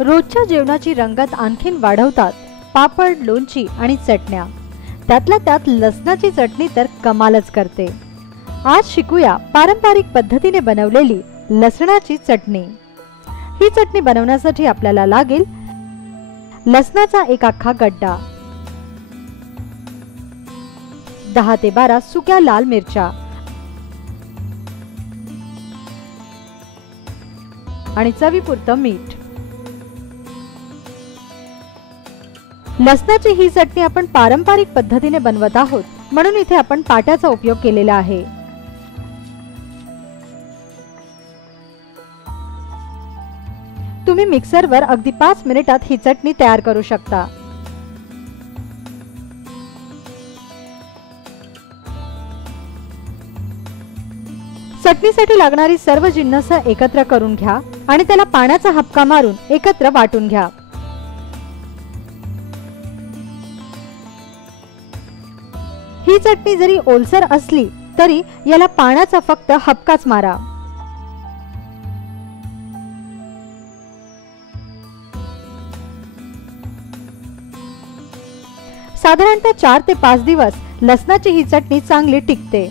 रोजच्या जेवणाची रंगत आणखीन वाढवतात पापड, लोणची आणि चटण्या. त्यातल्या त्यात लसणाची चटणी तर कमालच करते. आज शिकूया पारंपरिक पद्धतीने बनवलेली लसणाची चटणी. ही चटणी बनवण्यासाठी आपल्याला लागेल लसणाचा एक अख्खा गड्डा, 10 ते 12 सुक्या लाल मिरच्या आणि चवीपुरतं मीठ. लसणाची ही चटणी आपण पारंपरिक पद्धतीने बनवत आहोत, म्हणून इथे आपण पाट्याचा उपयोग केलेला आहे. तुम्ही मिक्सरवर अगदी 5 मिनिटात ही चटणी तयार करू शकता. चटणीसाठी लागणारी सर्व जिन्नस एकत्र करून घ्या आणि त्याला पाण्याचा हबका मारून एकत्र वाटून घ्या. ही चटणी जरी ओलसर असली तरी याला पाण्याचा फक्त हबकाच मारा. साधारणतः 4 ते 5 दिवस लसणाची ही चटणी चांगली टिकते.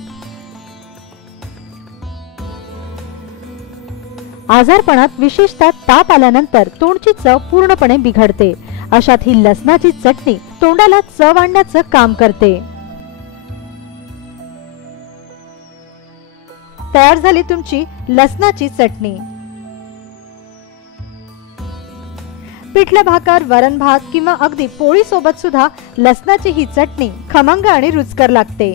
आजारपणात विशेषतः ताप आल्यानंतर तोंडची चव पूर्णपणे बिघडते. अशात ही लसणाची चटणी तोंडाला चव आणण्याचं काम करते. तयार झाली तुमची लसणाची चटणी. पिठलं भाकर, वरण भात किंवा अगदी पोळी सोबत सुद्धा लसणाची ही चटणी खमंग आणि रुचकर लागते.